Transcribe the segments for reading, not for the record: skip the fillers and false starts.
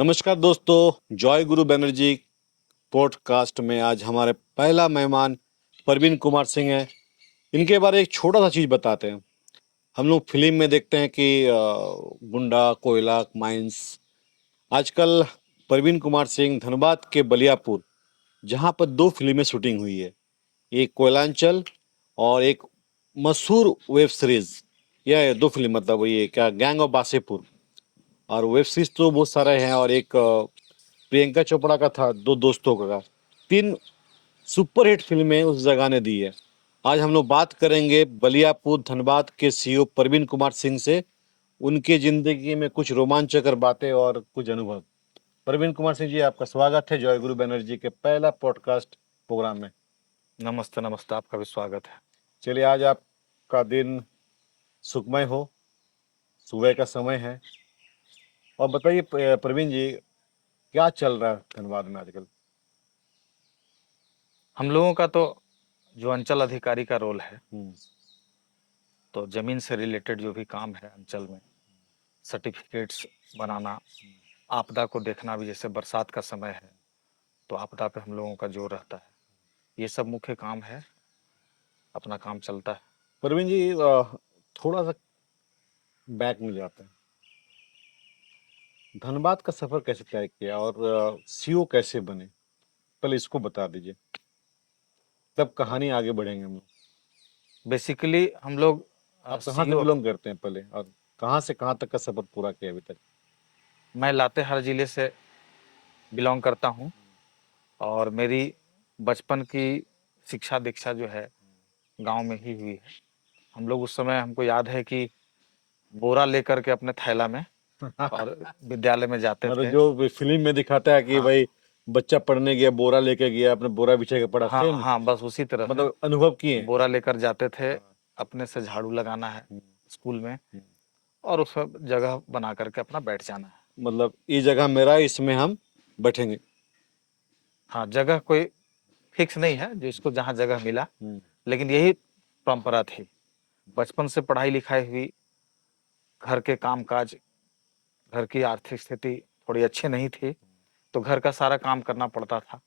नमस्कार दोस्तों, जॉय गुरु बनर्जी पॉडकास्ट में आज हमारे पहला मेहमान परवीन कुमार सिंह हैं। इनके बारे में एक छोटा सा चीज़ बताते हैं। हम लोग फिल्म में देखते हैं कि गुंडा, कोयला, माइंस। आजकल परवीन कुमार सिंह धनबाद के बलियापुर, जहाँ पर 2 फ़िल्में शूटिंग हुई है। एक कोयलांचल और एक मशहूर वेब सीरीज़। यह 2 फ़िल्म मतलब ये क्या गैंग ऑफ वासेपुर। और वेब सीरीज़ तो बहुत सारे हैं और एक प्रियंका चोपड़ा का था, 2 दोस्तों का। 3 सुपरहिट फ़िल्में उस जगह ने दी है। आज हम लोग बात करेंगे बलियापुर धनबाद के सीईओ परवीन कुमार सिंह से, उनकी ज़िंदगी में कुछ रोमांचकर बातें और कुछ अनुभव। परवीन कुमार सिंह जी, आपका स्वागत है जय गुरु बनर्जी के पहला पॉडकास्ट प्रोग्राम में। नमस्ते नमस्ते, आपका भी स्वागत है। चलिए, आज आपका दिन सुखमय हो, सुबह का समय है। और बताइए प्रवीण जी, क्या चल रहा है धनबाद में आजकल? हम लोगों का तो जो अंचल अधिकारी का रोल है, हुँ, तो ज़मीन से रिलेटेड जो भी काम है अंचल में, सर्टिफ़िकेट्स बनाना, आपदा को देखना भी, जैसे बरसात का समय है, तो आपदा पे हम लोगों का जोर रहता है। ये सब मुख्य काम है, अपना काम चलता है। प्रवीण जी थोड़ा-सा बैक में जाते हैं। धनबाद का सफ़र कैसे तय किया और सीईओ कैसे बने? पहले इसको बता दीजिए, तब कहानी आगे बढ़ेंगे हम लोग। बेसिकली हम लोग आप कहाँ से सीईओ बिलॉन्ग करते हैं पहले, और कहाँ से कहाँ तक का सफ़र पूरा किया अभी तक? मैं लातेहार ज़िले से बिलॉन्ग करता हूँ और मेरी बचपन की शिक्षा-दीक्षा जो है, गाँव में ही हुई है। हम लोग उस समय, हमको याद है कि बोरा लेकर के अपने थैला में और विद्यालय में जाते मतलब थे। जो फ़िल्म में दिखाता है कि हाँ, भाई बच्चा पढ़ने गया, बोरा लेके गया, अपने बोरा बिछा के पढ़ा, हाँ, सेम हाँ, बस उसी तरह से मतलब अनुभव किए हैं? बोरा लेकर जाते थे, हाँ, अपने से झाड़ू लगाना है हुँ, स्कूल में हुँ। और उसमें जगह बना कर के अपना बैठ जाना है। मतलब ये जगह मेरा है, इसमें हम बैठेंगे। हाँ, जगह कोई फिक्स नहीं है, जिसको जहाँ जगह मिला, हुँ, लेकिन यही परंपरा थी। बचपन से पढ़ाई-लिखाई हुई, घर के काम-काज, घर की आर्थिक स्थिति थोड़ी अच्छी नहीं थी, तो घर का सारा काम करना पड़ता था।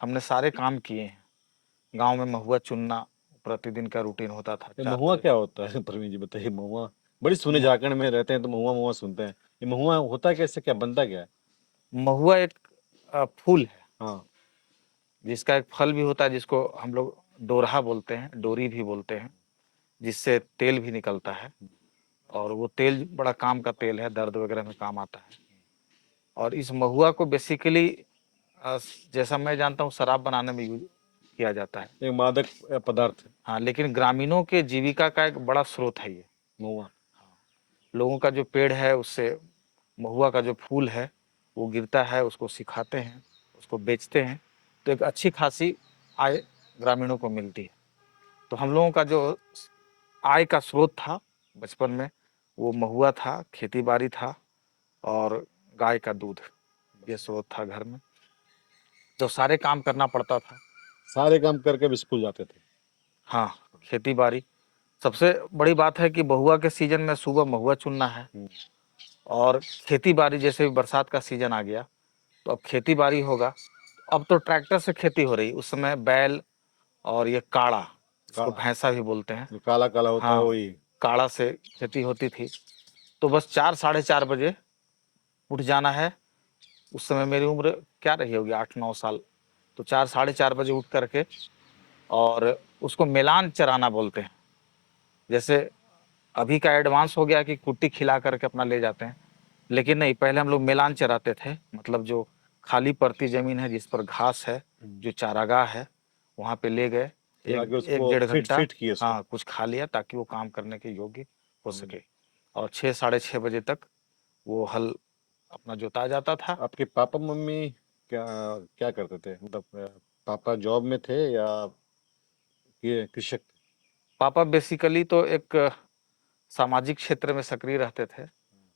हमने सारे काम किए हैं। गाँव में महुआ चुनना प्रतिदिन का रूटीन होता था, ये 4 महुआ बजे। क्या होता है प्रवीण जी, बताइए महुआ? बड़ी सुने, म झारखंड में रहते हैं तो महुआ-महुआ सुनते हैं। ये महुआ होता कैसे, क्या बनता क्या है? महुआ एक फूल है, हाँ, जिसका एक फल भी होता है, जिसको हम लोग डोरहा बोलते हैं, डोरी भी बोलते हैं, जिससे तेल भी निकलता है और वो तेल बड़ा काम का तेल है, दर्द वगैरह में काम आता है। और इस महुआ को बेसिकली जैसा मैं जानता हूँ, शराब बनाने में यूज़ किया जाता है। एक मादक पदार्थ है हाँ, लेकिन ग्रामीणों के जीविका का एक बड़ा स्रोत है ये। महुआ। लोगों का जो पेड़ है, उससे महुआ का जो फूल है, वो गिरता है, उसको सिखाते हैं, उसको बेचते हैं, तो एक अच्छी खासी आय ग्रामीणों को मिलती है। तो हम लोगों का जो आय का स्रोत था बचपन में, वो महुआ था, खेती-बाड़ी था और गाय का दूध, ये स्रोत था घर में। तो सारे काम करना पड़ता था। सारे काम करके अब स्कूल जाते थे। हाँ, खेती-बाड़ी सबसे बड़ी बात है कि महुआ के सीज़न में सुबह महुआ चुनना है हुँ, और खेती-बाड़ी, जैसे भी बरसात का सीज़न आ गया, तो अब खेती-बाड़ी होगा। अब तो ट्रैक्टर से खेती हो रही, उस समय बैल और ये काड़ा, इसको काला, भैंसा भी बोलते हैं। जो काला-काला होता है हाँ, वही। काड़ा से खेती होती थी। तो बस 4 साढ़े 4 बजे उठ जाना है। उस समय मेरी उम्र क्या रही होगी, 8-9 साल। तो 4 साढ़े 4 बजे उठ कर के और उसको मेलान चराना बोलते हैं। जैसे अभी का एडवांस हो गया कि कुट्टी खिला करके अपना ले जाते हैं, लेकिन नहीं, पहले हम लोग मेलान चराते थे। मतलब जो खाली पड़ती ज़मीन है, जिस पर घास है, हुँ, जो चारागाह है, वहाँ पे ले गए, फिर 1 आगे 1 उसको डेढ़ फिट घंटा, फिट किए उसको। हाँ, कुछ खा लिया ताकि वो काम करने के योग्य हो हुँ। सके और 6 साढ़े 6 बजे तक वो हल अपना जोता जाता था। आपके पापा-मम्मी क्या क्या करते थे? मतलब पापा जॉब में थे या ये कृषक थे? पापा बेसिकली तो एक सामाजिक क्षेत्र में सक्रिय रहते थे,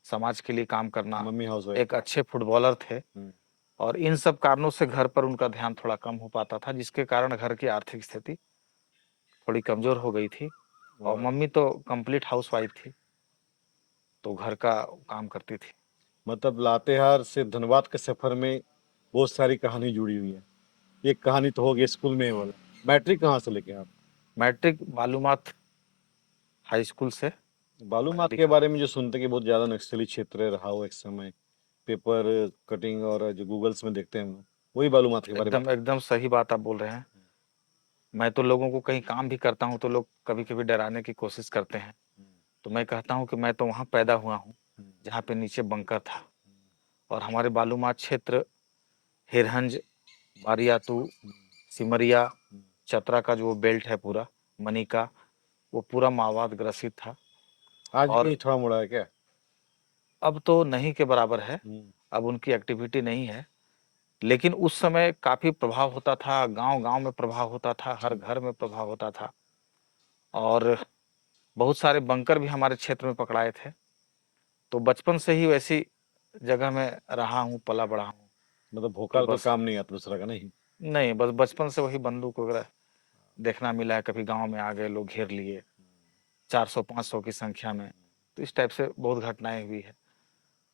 समाज के लिए काम करना, मम्मी हाउसवाइफ। एक अच्छे फुटबॉलर थे हुँ, और इन सब कारणों से घर पर उनका ध्यान थोड़ा कम हो पाता था, जिसके कारण घर की आर्थिक स्थिति थोड़ी कमज़ोर हो गई थी और और मम्मी तो कंप्लीट हाउसवाइफ़ थी, तो घर का काम करती थी। मतलब लातेहार से धनबाद के सफर में बहुत सारी कहानी जुड़ी हुई है। एक कहानी तो होगी स्कूल में वाला। मैट्रिक कहाँ से लेके आप? मैट्रिक बालूमाथ हाई स्कूल से बालूमाथ के लिखा। बारे में जो सुनते कि बहुत ज्यादा नक्सली क्षेत्र रहा हो एक समय, पेपर कटिंग और जो गूगल्स में देखते हैं हम, वही बालूमाथ के बारे में एकदम एकदम सही बात आप बोल रहे हैं। मैं तो लोगों को कहीं काम भी करता हूँ तो लोग कभी कभी डराने की कोशिश करते हैं, तो मैं कहता हूँ कि मैं तो वहाँ पैदा हुआ हूँ जहाँ पे नीचे बंकर था। और हमारे बालूमाथ क्षेत्र हिरहंज, बारियातू, सिमरिया, चतरा का जो बेल्ट है पूरा, मनी का, वो पूरा माओवाद ग्रसित था। आज और भी थोड़ा मोड़ा है क्या? अब तो नहीं के बराबर है, अब उनकी एक्टिविटी नहीं है, लेकिन उस समय काफ़ी प्रभाव होता था, गांव-गांव में प्रभाव होता था, हर घर में प्रभाव होता था। और बहुत सारे बंकर भी हमारे क्षेत्र में पकड़ाए थे। तो बचपन से ही वैसी जगह में रहा हूँ, पला-बड़ा हूँ मतलब कि भोकाल कोई बस काम नहीं आता दूसरा का, नहीं? नहीं, बस बचपन से वही बंदूक वगैरह देखना मिला है, कभी गाँव में आ गए, लोग घेर लिए, 400-500 की संख्या में, तो इस टाइप से बहुत घटनाएँ हुई है।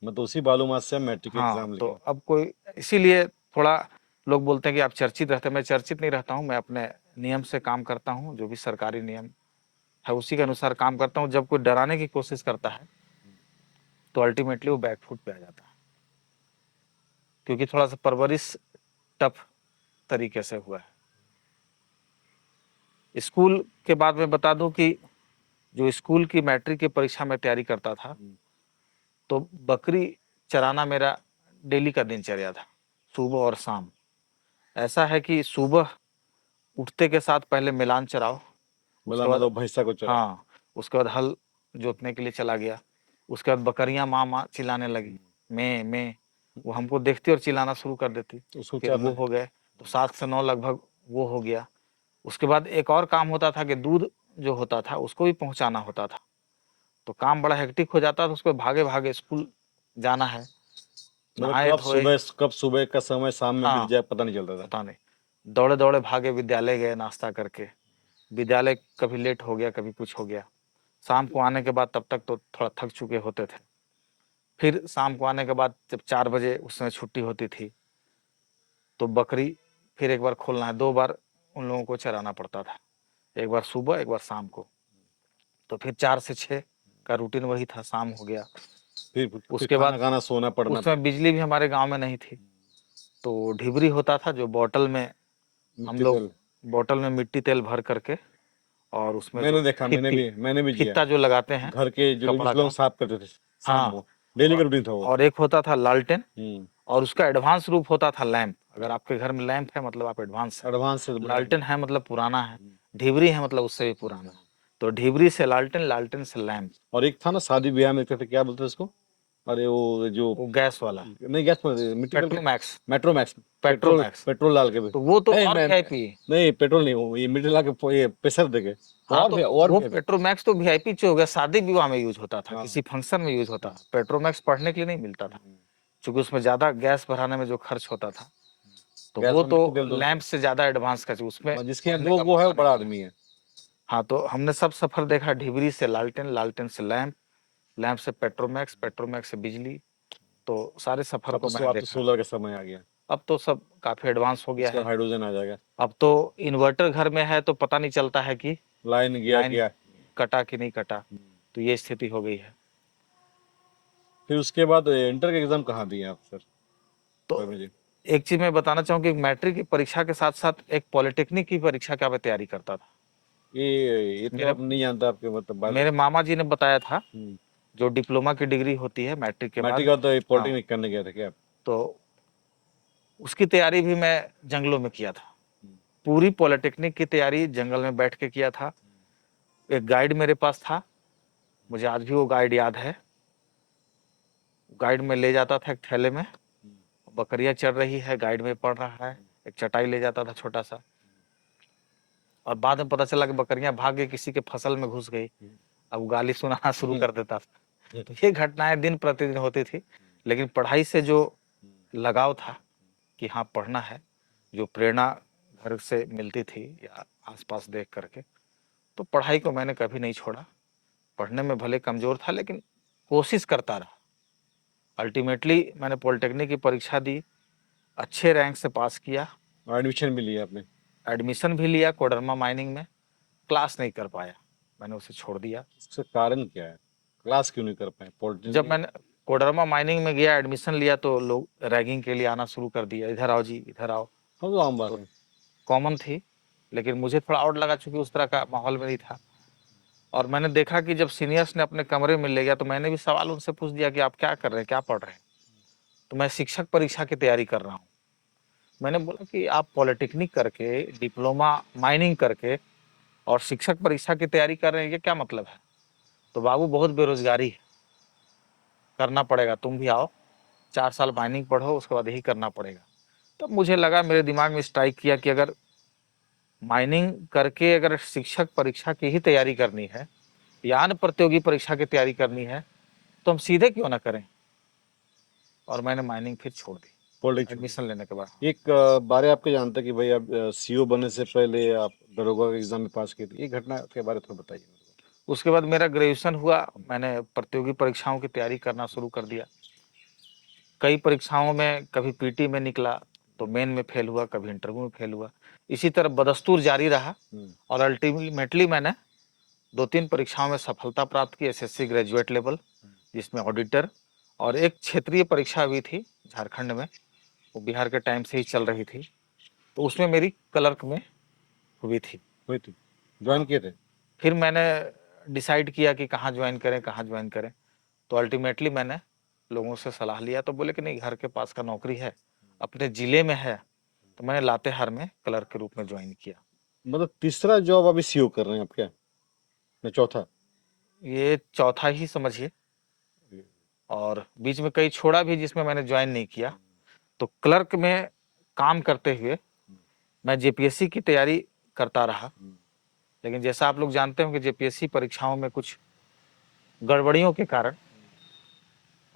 मतलब उसी बालूमाथ से हम मैट्रिक के हाँ, एग्जाम तो लिखे। अब कोई इसीलिए थोड़ा लोग बोलते हैं कि आप चर्चित रहते हैं, मैं चर्चित नहीं रहता हूँ, मैं अपने नियम से काम करता हूँ, जो भी सरकारी नियम है उसी के अनुसार काम करता हूँ। जब कोई डराने की कोशिश करता है, तो अल्टीमेटली वो बैकफुट पे आ जाता है, क्योंकि थोड़ा-सा परवरिश टफ तरीके से हुआ है। स्कूल के बाद मैं बता दूँ कि जो स्कूल की मैट्रिक की परीक्षा में तैयारी करता था, तो बकरी चराना मेरा डेली का दिनचर्या था, सुबह और शाम। ऐसा है कि सुबह उठते के साथ पहले मिलान चराओ, उसके बाद मतलब भैंसा को चराओ। हाँ, उसके बाद हल जोतने के लिए चला गया। उसके बाद बकरियाँ माँ, माँ चिल्लाने लगी, मैं, वो हमको देखती और चिल्लाना शुरू कर देती। तो उसको फिर चरना वो है। हो गए, तो 7 से 9 लगभग वो हो गया। उसके बाद एक और काम होता था कि दूध जो होता था उसको भी पहुँचाना होता था। तो काम बड़ा हेक्टिक हो जाता था, उसको भागे-भागे स्कूल जाना है, मतलब कब नहाए-धोए सुबह कब सुबह का समय शाम में बीत हाँ, जाए पता नहीं चलता था। पता नहीं। दौड़े-दौड़े भागे विद्यालय गए नाश्ता करके। विद्यालय कभी लेट हो गया, कभी कुछ हो गया। शाम को आने के बाद तब तक तो थोड़ा थक चुके होते थे। फिर शाम को आने के बाद जब 4 बजे उस समय छुट्टी होती थी, तो बकरी फिर एक बार खोलना है, 2 बार उन लोगों को चराना पड़ता था। एक बार सुबह, एक बार शाम को। तो फिर 4 से 6 का रूटीन वही था, शाम हो गया। फिर उसके खाना बाद खाना सोना पड़ना। उस समय बिजली भी हमारे गाँव में नहीं थी, तो ढिबरी होता था जो बॉटल में हम मिट्टी लोग तेल। बॉटल में मिट्टी तेल भर करके और उसमें जो मैंने देखा, मैंने भी किया। फीता जो लगाते हैं घर के जो कपड़ा लोग का, साफ करते थे शाम हाँ, को, डेली का और रूटीन था वो। और एक होता था लालटेन हम्म। और उसका एडवांस रूप होता था लैंप। अगर आपके घर में लैंप है मतलब आप एडवांस हैं, एडवांस से तो बड़ा लालटेन है मतलब पुराना है, ढिबरी है मतलब उससे भी पुराना है। तो ढिबरी से लालटेन, लालटेन से लैंप, और एक था ना शादी ब्याह में देखते थे, क्या बोलते थे उसको? अरे वो जो वो गैस वाला नहीं गैस पर मिट्टी तेल का। Petromax, metro max. Petrol Petromax, petrol डाल के भी। तो वो तो नहीं और मैं वीआईपी है। नहीं पेट्रोल नहीं, वो ये मिट्टी डाल के ये प्रेशर देके। हाँ, तो और वो भी। पेट्रोमैक्स तो वीआईपी हो गया, शादी विवाह में यूज होता था, हाँ। किसी फंक्शन में यूज होता था। पेट्रोमैक्स पढ़ने के लिए नहीं मिलता था, क्योंकि उसमें ज्यादा गैस भराने में जो खर्च होता था, तो गैस वो और तो मिट्टी तेल दोनों। लैंप से ज्यादा एडवांस का चीज, उसमें और जिसके यहाँ पढ़ने दो का वो है वो मौका नहीं बड़ा मिला। आदमी है। हाँ, तो हमने सब सफर देखा, ढिबरी से लालटेन, लालटेन से लैंप, लैंप से पेट्रोमैक्स, पेट्रोमैक्स से बिजली, तो सारे सफर को मैंने अब तो देखा। सोलर का समय आ गया। अब तो सब काफी एडवांस हो गया उसका है। हाइड्रोजन आ जाएगा। अब तो इन्वर्टर घर में है तो पता नहीं चलता है कि लाइन गया लाइन क्या। कटा कि नहीं कटा। तो ये स्थिति हो गई है। फिर उसके बाद इंटर के एग्जाम कहाँ दिए आप सर? तो परवीन जी। एक चीज मैं बताना चाहूँ कि मैट्रिक की परीक्षा के साथ साथ एक पॉलिटेक्निक की परीक्षा का मैं तैयारी करता था। ये तो मेरे आप नहीं जानता आपके मतलब बात। मेरे मामा जी ने बताया था, हम्म। जो डिप्लोमा की डिग्री होती है मैट्रिक के मैट्रिक बाद। का तो हाँ, पॉलिटेक्निक करने गया था क्या आप? तो उसकी तैयारी भी मैं जंगलों में किया था। पूरी पॉलिटेक्निक की तैयारी जंगल में बैठ के किया था। एक गाइड मेरे पास था, मुझे आज भी वो गाइड याद है। गाइड में ले जाता था एक थैले में, बकरियां चर रही है, गाइड में पड़ रहा है, एक चटाई ले जाता था छोटा सा, और बाद में पता चला कि बकरियां भाग गई, किसी के फसल में घुस गई। अब गाली सुनाना शुरू कर देता था। तो ये घटनाएं दिन प्रतिदिन होती थी, लेकिन पढ़ाई से जो लगाव था कि हाँ पढ़ना है, जो प्रेरणा घर से मिलती थी या आसपास देख करके, तो पढ़ाई को मैंने कभी नहीं छोड़ा। पढ़ने में भले कमजोर था लेकिन कोशिश करता रहा। अल्टीमेटली मैंने पॉलिटेक्निक की परीक्षा दी, अच्छे रैंक से पास किया, और एडमिशन भी लिया आपने? एडमिशन भी लिया कोडरमा माइनिंग में, क्लास नहीं कर पाया, मैंने उसे छोड़ दिया। इसका कारण क्या है? क्लास क्यों नहीं कर पाए? जब पॉलिटेक्निक? मैंने कोडरमा माइनिंग में गया, एडमिशन लिया, तो लोग रैगिंग के लिए आना शुरू कर दिया, इधर आओ जी, इधर आओ, हाँ, तो आम बात तो है। कॉमन थी। लेकिन मुझे थोड़ा आउट लगा, चूंकि उस तरह का माहौल में नहीं था। और मैंने देखा कि जब सीनियर्स ने अपने कमरे में ले गया, तो मैंने भी सवाल उनसे पूछ दिया कि आप क्या कर रहे हैं, क्या पढ़ रहे हैं? तो मैं शिक्षक परीक्षा की तैयारी कर रहा हूँ। मैंने बोला कि आप पॉलिटेक्निक करके, डिप्लोमा माइनिंग करके और शिक्षक परीक्षा की तैयारी कर रहे हैं, ये क्या मतलब है? तो बाबू बहुत बेरोजगारी है, करना पड़ेगा, तुम भी आओ, 4 साल माइनिंग पढ़ो, उसके बाद यही करना पड़ेगा। तब मुझे लगा, मेरे दिमाग में स्ट्राइक किया कि अगर माइनिंग करके अगर शिक्षक परीक्षा की ही तैयारी करनी है या अन्य प्रतियोगी परीक्षा की तैयारी करनी है, तो हम सीधे क्यों ना करें। और मैंने माइनिंग फिर छोड़ दी पॉलिटेक्निक। एडमिशन लेने के बाद। एक बारे आपके जानते हैं कि भाई आप सीओ बनने से पहले आप दरोगा का एग्जाम में पास किए थे, ये घटना के बारे में थोड़ा बताइए मेरे उसके बाद मेरा ग्रेजुएशन हुआ, मैंने प्रतियोगी परीक्षाओं की तैयारी करना शुरू कर दिया। कई परीक्षाओं में कभी पीटी में निकला तो मेन में फेल हुआ, कभी इंटरव्यू में फेल हुआ, इसी तरह बदस्तूर जारी रहा। को। और अल्टीमेटली मैंने 2-3 परीक्षाओं में सफलता प्राप्त की, एसएससी ग्रेजुएट लेवल, जिसमें ऑडिटर, और एक क्षेत्रीय परीक्षा हुई थी झारखंड में, वो बिहार के टाइम से ही चल रही थी, तो उसमें मेरी क्लर्क में हुई थी। हुई थी? ज्वाइन हाँ, किए थे? फिर मैंने डिसाइड किया कि कहाँ ज्वाइन करें, कहाँ ज्वाइन करें। तो अल्टीमेटली मैंने लोगों से सलाह लिया, तो बोले कि नहीं, घर के पास का नौकरी है, अपने ज़िले में है, तो मैंने लातेहार में क्लर्क के रूप में ज्वाइन किया। मतलब तीसरा जॉब अभी सीओ कर रहे हैं आप क्या? या चौथा? ये चौथा ही समझिए, और बीच में कई छोड़ा भी जिसमें मैंने ज्वाइन नहीं किया। तो क्लर्क में काम करते हुए मैं जेपीएससी की तैयारी करता रहा, लेकिन जैसा आप लोग जानते हो कि जेपीएससी परीक्षाओं में कुछ गड़बड़ियों के कारण,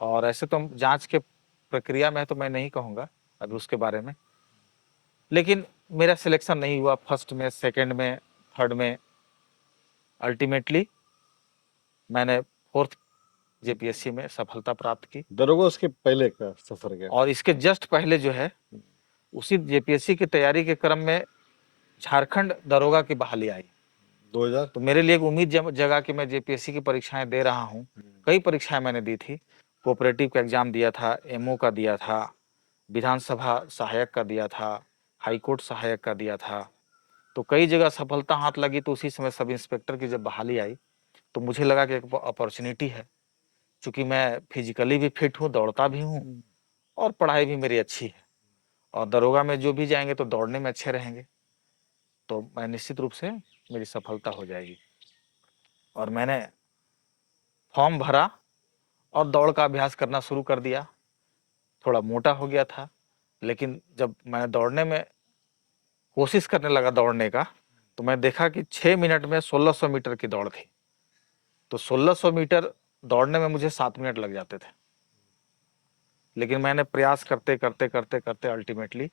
और ऐसे तो जांच के प्रक्रिया में है तो मैं नहीं कहूँगा अभी उसके बारे में, लेकिन मेरा सिलेक्शन नहीं हुआ फर्स्ट में, सेकंड में, थर्ड में। अल्टीमेटली मैंने फोर्थ जेपीएससी में सफलता प्राप्त की। दरोगा उसके पहले का सफर क्या? और इसके जस्ट पहले जो है, उसी जेपीएससी की तैयारी के क्रम में झारखंड दरोगा की बहाली आई। 2000? तो मेरे लिए एक उम्मीद जगा कि मैं जेपीएससी की परीक्षाएं दे रहा हूँ। कई परीक्षाएं मैंने दी थी, कोऑपरेटिव का एग्जाम दिया था, एमओ का दिया था, विधानसभा सहायक का दिया था, हाईकोर्ट सहायक का दिया था, तो कई जगह सफलता हाथ लगी। तो उसी समय सब इंस्पेक्टर की जब बहाली आई, तो मुझे लगा कि एक अपॉर्चुनिटी है, चूंकि मैं फिजिकली भी फिट हूँ, दौड़ता भी हूँ, और पढ़ाई भी मेरी अच्छी है, और दरोगा में जो भी जाएंगे तो दौड़ने में अच्छे रहेंगे, तो मैं निश्चित रूप से मेरी सफलता हो जाएगी। और मैंने फॉर्म भरा और दौड़ का अभ्यास करना शुरू कर दिया। थोड़ा मोटा हो गया था, लेकिन जब मैं दौड़ने में कोशिश करने लगा दौड़ने का, तो मैं देखा कि 6 मिनट में 1600 मीटर की दौड़ थी। तो 1600 मीटर दौड़ने में मुझे 7 मिनट लग जाते थे, लेकिन मैंने प्रयास करते करते करते करते अल्टीमेटली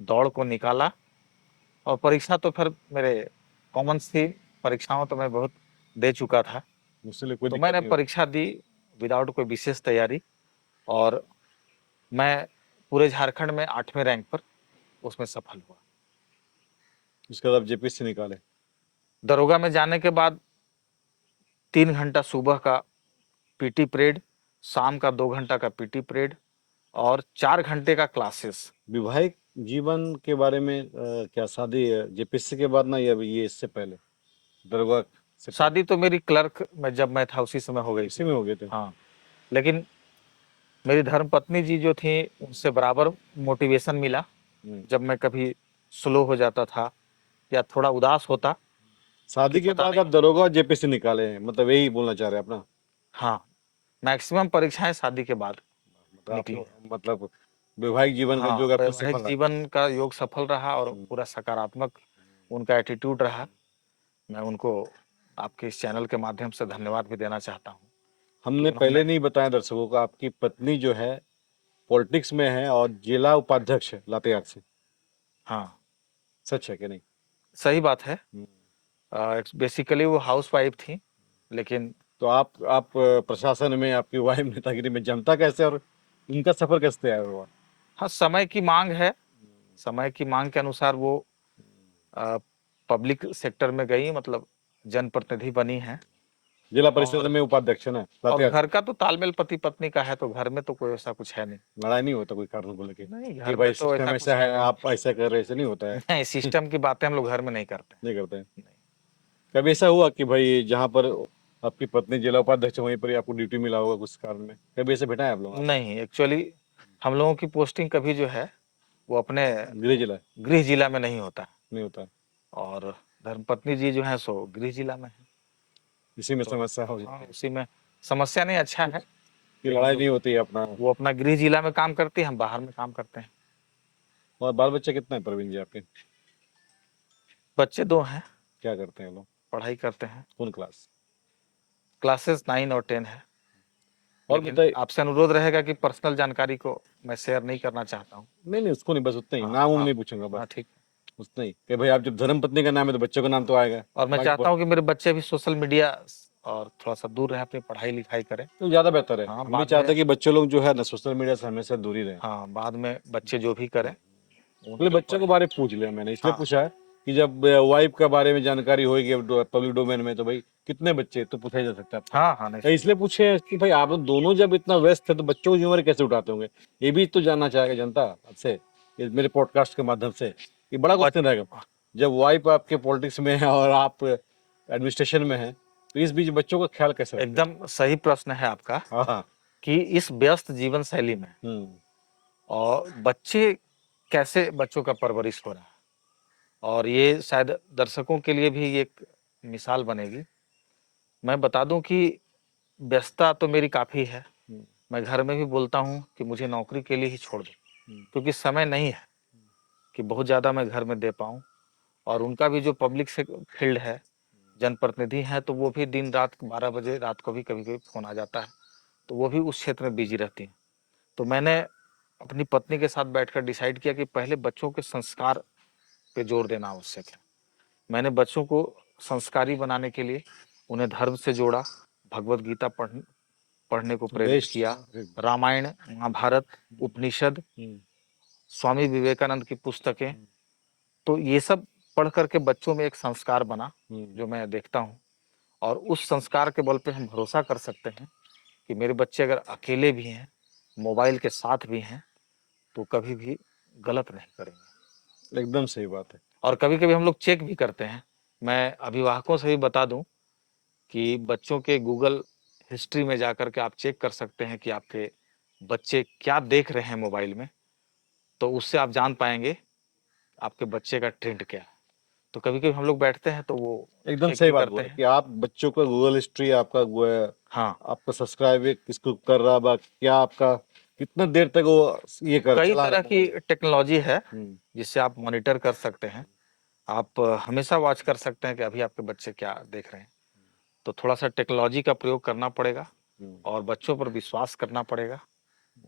दौड़ को निकाला। और परीक्षा तो फिर मेरे कॉमन थी, परीक्षाओं तो मैं बहुत दे चुका था। मुझसे लिए कोई तो दिक्कत मैंने नहीं होती? परीक्षा दी विदाउट कोई विशेष तैयारी, और मैं पूरे झारखंड में 8वें रैंक पर उसमें सफल हुआ। उसके बाद आप जेपीएससी निकाले? दरोगा में जाने के बाद 3 घंटा सुबह का पीटी परेड, शाम का 2 घंटा का पीटी परेड, और 4 घंटे का क्लासेस। वैवाहिक जीवन के बारे में क्या शादी जेपीएससी के बाद ना, या ये इससे पहले, दरोगा से पहले? शादी तो मेरी क्लर्क में जब मैं था उसी समय हो गई इसी थी। में हो गए थे? हाँ, लेकिन मेरी धर्मपत्नी जी जो थी, उनसे बराबर मोटिवेशन मिला। जब मैं कभी स्लो हो जाता था या थोड़ा उदास होता कि शादी के पता बाद नहीं। आप दरोगा और जेपीएससी निकाले हैं, मतलब यही बोलना चाह रहे हैं अपना? हाँ, मैक्सिमम परीक्षाएं शादी के बाद मतलब निकली आपको, हैं। मतलब वैवाहिक जीवन का हाँ, जो आपका वैवाहिक सफल रहा। जीवन का योग सफल रहा, और पूरा सकारात्मक उनका एटीट्यूड रहा। मैं उनको आपके इस चैनल के माध्यम से धन्यवाद भी देना चाहता हूँ कि हमने उन्होंने। पहले नहीं बताया दर्शकों को, आपकी पत्नी जो है पॉलिटिक्स में है और जिला उपाध्यक्ष है लातेहार से। हाँ, सच है कि नहीं? सही बात है। हम्म। बेसिकली वो हाउस वाइफ थी, लेकिन तो आप प्रशासन में, आपकी वाइफ नेतागिरी में जमता कैसे, और इनका सफर कैसे आया हुआ? हाँ, समय की मांग है, समय की मांग के अनुसार वो पब्लिक सेक्टर में गई, मतलब जनप्रतिनिधि बनी हैं। जिला परिषद और में उपाध्यक्ष है ना, और लातेहार। घर का तो तालमेल पति पत्नी का है, तो घर में तो कोई ऐसा कुछ है नहीं। लड़ाई नहीं होता कोई कारण को लेके नहीं, कि घर में भाई तो सिस्टम ऐसा कुछ ऐसा है, है आप ऐसा कर रहे, ऐसे नहीं होता है। नहीं, सिस्टम की बातें हम लोग घर में नहीं करते। नहीं करते हैं। नहीं, कभी ऐसा हुआ कि भाई जहाँ पर आपकी पत्नी जिला उपाध्यक्ष है, वहीं पर ही आपको ड्यूटी मिला होगा कुछ कारण में, कभी ऐसे भेटा है आप लोग? नहीं, एक्चुअली हम लोगों की पोस्टिंग कभी जो है वो अपने गृह जिला गृह जिला में नहीं होता, नहीं होता, और धर्मपत्नी जी जो है सो गृह जिला में है। इसी में तो समस्या हो हाँ, जाती है उसी में समस्या नहीं, अच्छा है कि कि हम लड़ाई लोग, नहीं होती है अपना। वो अपना गृह जिला में काम करती है, हम बाहर में काम करते हैं। और बाल बच्चे कितने हैं प्रवीण जी आपके? बच्चे 2 हैं, क्या करते हैं लोग? पढ़ाई करते हैं, कौन क्लास? क्लासेस 9 और 10 है। और लेकिन बताइए। आपसे अनुरोध रहेगा कि पर्सनल जानकारी को मैं शेयर नहीं करना चाहता हूँ। नहीं नहीं, उसको नहीं, बस उतना ही हाँ, नाम हाँ, नहीं पूछूंगा, हाँ, बस ठीक है। उतना ही कि भाई आप जब धर्म पत्नी का नाम है तो बच्चों का नाम तो आएगा। और मैं बाकी चाहता हूँ कि मेरे बच्चे भी सोशल मीडिया और थोड़ा-सा दूर रहें, अपनी पढ़ाई-लिखाई करें। तो ज्यादा बेहतर है। हाँ, हम भी बाद चाहते में, हैं कि बच्चे लोग जो है ना सोशल मीडिया से हमेशा दूरी रहें। हाँ, बाद में बच्चे जो भी करें, बोले उनके बच्चों ऊपर। के बारे में पूछ लिया मैंने, इसलिए हाँ, पूछा है कि जब वाइफ के बारे में जानकारी होगी पब्लिक डोमेन में, तो भाई कितने बच्चे तो पूछा ही जा सकता है आपसे। हाँ, हाँ, नहीं तो सही इसलिए है। पूछे हैं कि भाई आप लोग दोनों जब इतना व्यस्त थे तो बच्चों की जिम्मेदारी कैसे उठाते होंगे, ये भी तो जानना चाहेगा जनता आपसे, ये मेरे पॉडकास्ट के माध्यम से। ये बड़ा बच क्वेश्चन रहेगा, जब वाइफ आपके पॉलिटिक्स में है और आप एडमिनिस्ट्रेशन में हैं, तो इस बीच बच्चों का ख्याल कैसे रखें? एकदम सही प्रश्न है आपका हाँ हाँ। कि इस व्यस्त जीवन शैली में हम्म। और बच्चे, कैसे बच्चों का परवरिश हो रहा है, और ये शायद दर्शकों के लिए भी ये एक मिसाल बनेगी। मैं बता दूं कि व्यस्तता तो मेरी काफ़ी है। हम्म। मैं घर में भी बोलता हूँ कि मुझे नौकरी के लिए ही छोड़ दो, हम्म। क्योंकि समय नहीं है कि बहुत ज़्यादा मैं घर में दे पाऊँ। और उनका भी जो पब्लिक से फील्ड है, जनप्रतिनिधि हैं, तो वो भी दिन रात 12 बजे रात को भी कभी-कभी फ़ोन आ जाता है, तो वो भी उस क्षेत्र में बिज़ी रहती हैं। तो मैंने अपनी पत्नी के साथ बैठकर डिसाइड किया कि पहले बच्चों के संस्कार पे जोर देना आवश्यक है। मैंने बच्चों को संस्कारी बनाने के लिए उन्हें धर्म से जोड़ा, भगवत गीता पढ़ने को प्रेरित बेस्ट। किया, रामायण, महाभारत, उपनिषद, स्वामी विवेकानंद की पुस्तकें, तो ये सब पढ़ कर के बच्चों में एक संस्कार बना, जो मैं देखता हूँ। और उस संस्कार के बल पे हम भरोसा कर सकते हैं कि मेरे बच्चे अगर अकेले भी हैं, मोबाइल के साथ भी हैं, तो कभी भी गलत नहीं करेंगे। एकदम सही बात है। और कभी-कभी हम लोग चेक भी करते हैं। मैं अभिभावकों से भी बता दूं कि बच्चों के गूगल हिस्ट्री में जाकर के आप चेक कर सकते हैं कि आपके बच्चे क्या देख रहे हैं मोबाइल में, तो उससे आप जान पाएँगे आपके बच्चे का ट्रेंड क्या है। तो कभी-कभी हम लोग बैठते हैं तो वो एकदम चेक सही भी बात करते बोले हैं। कि आप बच्चों का गूगल हिस्ट्री, आपका हाँ, आपका सब्सक्राइब किसको कर रहा बा, क्या आपका कितना देर तक वो ये कर कई चला रहा तरह है की मोबाइल। टेक्नोलॉजी है हम्म। जिससे आप मॉनिटर कर सकते हैं। आप हमेशा वॉच कर सकते हैं कि अभी आपके बच्चे क्या देख रहे हैं। तो थोड़ा-सा टेक्नोलॉजी का प्रयोग करना पड़ेगा हम्म। और बच्चों पर विश्वास करना पड़ेगा।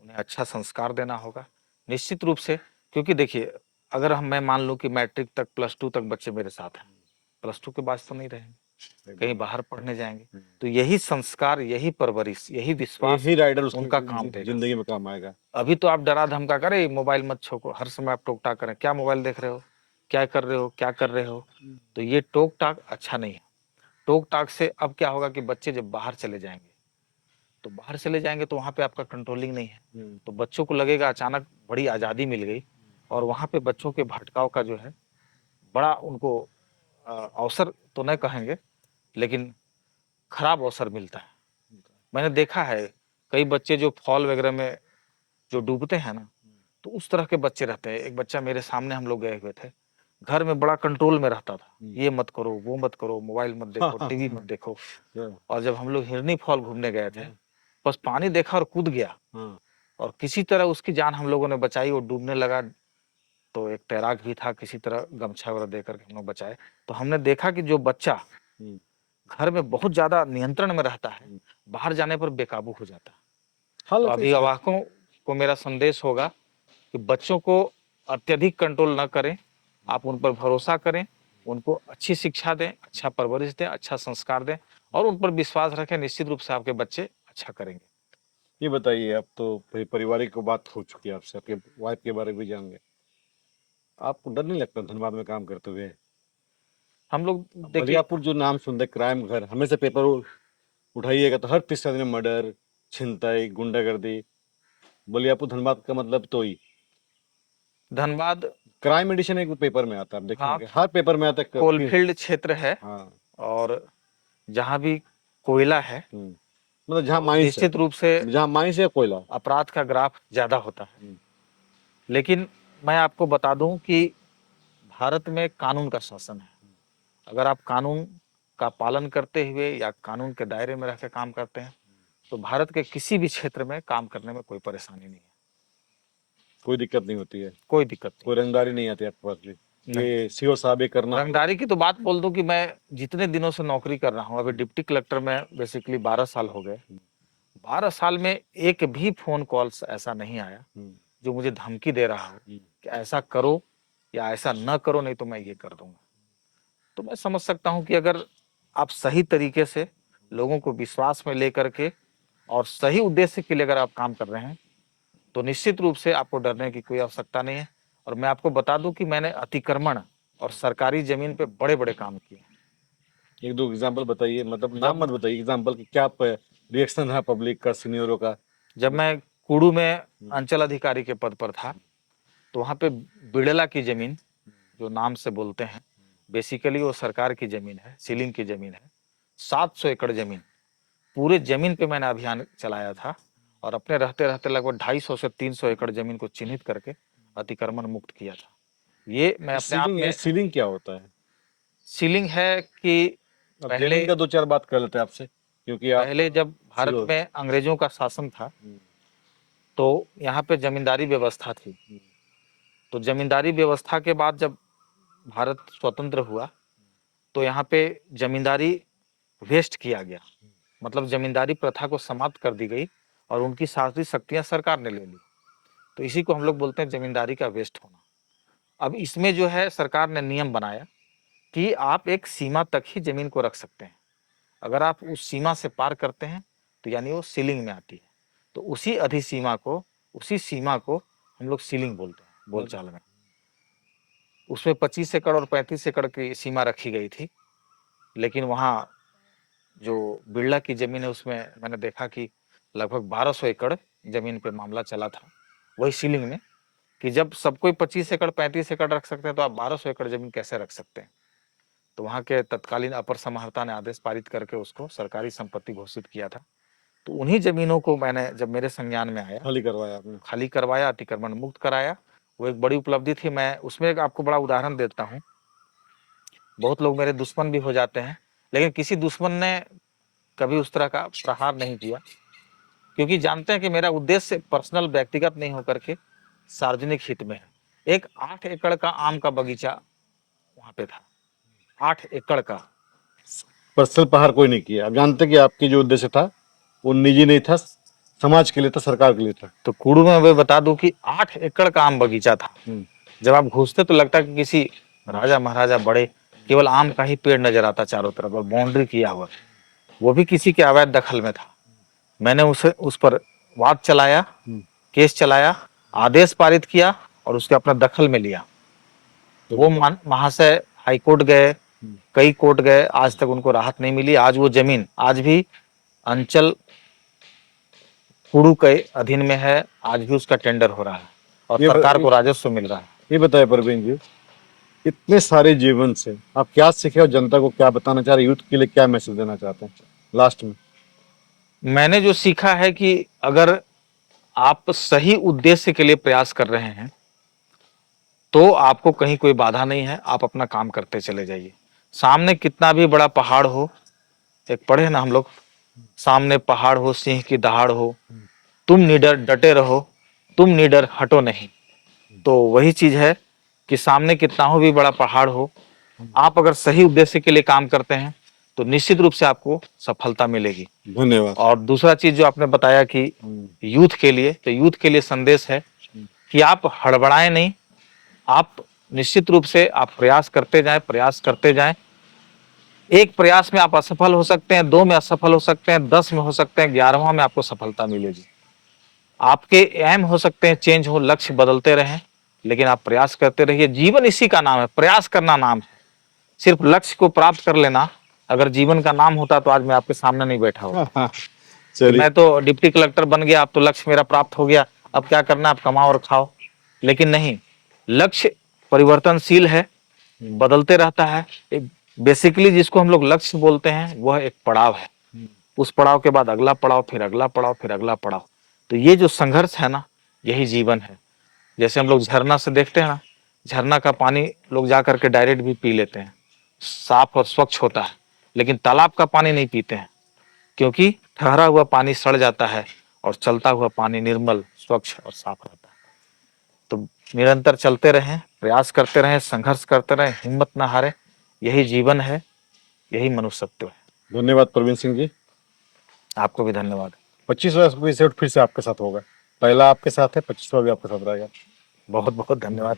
उन्हें अच्छा संस्कार देना होगा, निश्चित रूप से। क्योंकि देखिए, अगर मैं मान लूँ कि मैट्रिक तक, +2 तक बच्चे मेरे साथ हैं, +2 के बाद तो नहीं रहेंगे, कहीं एकदम। बाहर पढ़ने जाएँगे। हम्म। तो यही संस्कार, यही परवरिश, यही विश्वास यही राइडर उसकी उनका काम देगा। जिंदगी में काम आएगा। अभी तो आप डरा-धमका कर, "ए मोबाइल मत छुओ", हर समय आप टोक-टाक करें, "क्या मोबाइल देख रहे हो? क्या कर रहे हो? क्या कर रहे हो?" तो ये टोक-टाक अच्छा नहीं है। टोक-टाक से अब क्या होगा कि बच्चे जब बाहर चले जाएँगे, तो बाहर चले जाएँगे तो वहाँ पे आपका कंट्रोलिंग नहीं है। हम्म। तो बच्चों को लगेगा अचानक बड़ी आज़ादी मिल गई, और वहाँ पे बच्चों के भटकाव का जो है, बड़ा उनको अवसर तो नहीं कहेंगे, लेकिन खराब अवसर मिलता है। मैंने देखा है, कई बच्चे जो फॉल वगैरह में जो डूबते हैं ना, तो उस तरह के बच्चे रहते हैं। एक बच्चा मेरे सामने, हम लोग गए हुए थे, घर में बड़ा कंट्रोल में रहता था, ये मत करो, वो मत करो, मोबाइल मत हाँ देखो, हाँ टीवी मत हाँ। देखो। हाँ, और जब हम लोग हिरनी फॉल घूमने गए थे, हाँ, बस पानी देखा और कूद गया, हाँ। और किसी तरह उसकी जान हम लोगों ने बचाई। वो डूबने लगा, तो एक तैराक भी था, किसी तरह गमछा वगैरह देकर के हम लोग बचाए। तो हमने देखा कि जो बच्चा हम्म। घर में बहुत ज़्यादा नियंत्रण में रहता है, हम्म। बाहर जाने पर बेकाबू हो जाता है। हाँ, तो लगता है इसलिए। अभिभावकों को मेरा संदेश होगा कि बच्चों को अत्यधिक कंट्रोल ना करें, आप उन पर भरोसा करें, उनको अच्छी शिक्षा दें, अच्छा परवरिश दें, अच्छा संस्कार दें, और उन पर विश्वास रखें, निश्चित रूप से आपके बच्चे अच्छा करेंगे। ये बताइए, अब तो पारिवारिक बात हो चुकी है आपसे, आपके वाइफ के बारे में भी जान गए। आपको डर नहीं लगता धनबाद में काम करते हुए? हम लोग अब देखिए, बलियापुर जो नाम सुनते क्राइम घर, हमेशा पेपर उठाइएगा तो हर तीसरा दिन मर्डर, छिनताई, गुंडागर्दी। बलियापुर धनबाद का मतलब तो ही धनबाद, क्राइम एडिशन एक पेपर में आता है, आप देखे हाँ, होंगे हर पेपर में आता है कोलफील्ड क्षेत्र है, हाँ। और जहाँ भी कोयला है, मतलब जहाँ तो माइंस है, निश्चित रूप से जहाँ माइंस है कोयला। अपराध का ग्राफ ज्यादा होता है। हम्म, लेकिन मैं आपको बता दूं कि भारत में कानून का शासन है। अगर आप कानून का पालन करते हुए या कानून के दायरे में रहकर काम करते हैं, तो भारत के किसी भी क्षेत्र में काम करने में कोई परेशानी नहीं है, कोई दिक्कत नहीं होती है, कोई दिक्कत कोई रंगदारी नहीं आती आपके पास भी? नहीं। ये सीओ साहब ये करना नहीं, रंगदारी की तो बात बोल दूं कि मैं जितने दिनों से नौकरी कर रहा हूं, अभी डिप्टी कलेक्टर में बेसिकली 12 साल हो गए। 12 साल में एक भी फोन कॉल्स ऐसा नहीं आया जो मुझे धमकी दे रहा हो कि ऐसा करो या ऐसा न करो, नहीं तो मैं ये कर दूंगा। तो मैं समझ सकता हूं कि अगर आप सही तरीके से लोगों को विश्वास में लेकर के और सही उद्देश्य के लिए अगर आप काम कर रहे हैं, तो निश्चित रूप से आपको डरने की कोई आवश्यकता नहीं है। और मैं आपको बता दूं कि मैंने अतिक्रमण और सरकारी जमीन पे बड़े बड़े काम किए। एक दो एग्जांपल बताइए, मतलब नाम जब मत बताइए, एग्जांपल कि क्या रिएक्शन रहा पब्लिक का, सीनियरों का? जब मैं कुड़ू में अंचल अधिकारी के पद पर था, तो वहां पे बिड़ला की जमीन, जो नाम से बोलते हैं, बेसिकली वो सरकार की जमीन है, सीलिंग की जमीन है। 700 एकड़ जमीन, पूरे जमीन पे मैंने अभियान चलाया था, और अपने रहते रहते लगभग 250 से 300 एकड़ जमीन को चिन्हित करके अतिक्रमण मुक्त किया था। ये मैं अपने आप में, सीलिंग क्या होता है? सीलिंग है कि अब पहले जमीन का दो चार बात कर लेते हैं आपसे, क्योंकि आप पहले जब भारत सीओ। में अंग्रेजों का शासन था, तो यहाँ पे जमींदारी व्यवस्था थी। तो जमींदारी व्यवस्था के बाद जब भारत स्वतंत्र हुआ, तो यहाँ पे जमींदारी वेस्ट किया गया, मतलब जमींदारी प्रथा को समाप्त कर दी गई और उनकी सारी शक्तियां सरकार ने ले ली। तो इसी को हम लोग बोलते हैं जमींदारी का वेस्ट होना। अब इसमें जो है सरकार ने नियम बनाया कि आप एक सीमा तक ही जमीन को रख सकते हैं। अगर आप उस सीमा से पार करते हैं, तो यानी वो सीलिंग में आती है। तो उसी सीमा को हम लोग सीलिंग बोलते हैं बोलचाल में। उसमें 25 एकड़ और 35 एकड़ की सीमा रखी गई थी। लेकिन वहाँ जो बिरला की जमीन है, उसमें मैंने देखा कि लगभग 1200 एकड़ जमीन पे मामला चला था, वही सीलिंग में, कि जब सब कोई 25 एकड़ 35 एकड़ रख सकते हैं, तो आप 1200 एकड़ जमीन कैसे रख सकते हैं? तो वहाँ के तत्कालीन अपर समाहर्ता ने आदेश पारित करके उसको सरकारी संपत्ति घोषित किया था। तो उन्हीं जमीनों को मैंने, जब मेरे संज्ञान में आया, खाली करवाया आपने? खाली करवाया, अतिक्रमण मुक्त कराया। वो एक बड़ी उपलब्धि थी। मैं उसमें एक आपको बड़ा उदाहरण देता हूँ। बहुत लोग मेरे दुश्मन भी हो जाते हैं, लेकिन किसी दुश्मन ने कभी उस तरह का प्रहार नहीं किया, क्योंकि जानते हैं कि मेरा उद्देश्य पर्सनल, व्यक्तिगत नहीं होकर के सार्वजनिक हित में है। एक 8 एकड़ का आम का बगीचा वहां पे था, 8 एकड़ का। पर्सनल प्रहार कोई नहीं किया? आप जानते कि आपकी जो उद्देश्य था वो निजी नहीं था, समाज के लिए था, सरकार के लिए था। तो कुड़ू में मैं बता दूं कि 8 एकड़ का आम बगीचा था। जब आप घुसते तो लगता कि किसी राजा महाराजा बड़े, केवल आम का ही पेड़ नजर आता चारों तरफ, और बाउंड्री किया हुआ, वो भी किसी के अवैध दखल में था। मैंने उस पर वाद चलाया, केस चलाया, आदेश पारित किया और उसके अपना दखल में लिया। वो महाशय हाईकोर्ट गए, कई कोर्ट गए, आज तक उनको राहत नहीं मिली। आज वो जमीन आज भी अंचल कुड़ू के अधीन में है, आज भी उसका टेंडर हो रहा है और सरकार को राजस्व मिल रहा है। ये बताए परवीन जी, इतने सारे जीवन से आप क्या सीखे और जनता को क्या बताना चाह रहे, यूथ के लिए क्या मैसेज देना चाहते हैं लास्ट में? मैंने जो सीखा है कि अगर आप सही उद्देश्य के लिए प्रयास कर रहे हैं, तो आपको कहीं कोई बाधा नहीं है, आप अपना काम करते चले जाइए। सामने कितना भी बड़ा पहाड़ हो, एक पढ़े ना हम लोग, सामने पहाड़ हो, सिंह की दहाड़ हो, तुम निडर डटे रहो, तुम निडर हटो नहीं। तो वही चीज है कि सामने कितना हो भी बड़ा पहाड़ हो, आप अगर सही उद्देश्य के लिए काम करते हैं, तो निश्चित रूप से आपको सफलता मिलेगी। धन्यवाद। और दूसरा चीज जो आपने बताया कि यूथ के लिए, तो यूथ के लिए संदेश है कि आप हड़बड़ाएं नहीं, आप निश्चित रूप से आप प्रयास करते जाएं, प्रयास करते जाएं। एक प्रयास में आप असफल हो सकते हैं, 2 में असफल हो सकते हैं, 10 में हो सकते हैं, 11वां में आपको सफलता मिलेगी। आपके एम हो सकते हैं चेंज हो, लक्ष्य बदलते रहें, लेकिन आप प्रयास करते रहिए। जीवन इसी का नाम है, प्रयास करना नाम है। सिर्फ लक्ष्य को प्राप्त कर लेना अगर जीवन का नाम होता तो आज मैं आपके सामने नहीं बैठा होता। हाँ, हाँ, कि चलिए। मैं तो डिप्टी कलेक्टर बन गया, अब तो लक्ष्य मेरा प्राप्त हो गया, अब क्या करना, अब कमाओ और खाओ। लेकिन नहीं, लक्ष्य परिवर्तनशील है, बदलते रहता है। बेसिकली जिसको हम लोग लक्ष्य बोलते हैं वह एक पड़ाव है। उस पड़ाव के बाद अगला पड़ाव, फिर अगला पड़ाव, फिर अगला पड़ाव। तो ये जो संघर्ष है ना, यही जीवन है। जैसे हम लोग झरना से देखते हैं ना, झरना का पानी लोग जा करके डायरेक्ट भी पी लेते हैं, साफ और स्वच्छ होता है। लेकिन तालाब का पानी नहीं पीते हैं, क्योंकि ठहरा हुआ पानी सड़ जाता है और चलता हुआ पानी निर्मल, स्वच्छ और साफ रहता है। तो निरंतर चलते रहें, प्रयास करते रहें, संघर्ष करते रहें, हिम्मत ना हारे। यही जीवन है, यही मनुष्यत्व है। धन्यवाद प्रवीण सिंह जी। आपको भी धन्यवाद। 25वां एपिसोड फिर से आपके साथ होगा। पहला आपके साथ है, 25वां भी आपके साथ रहेगा। बहुत बहुत धन्यवाद।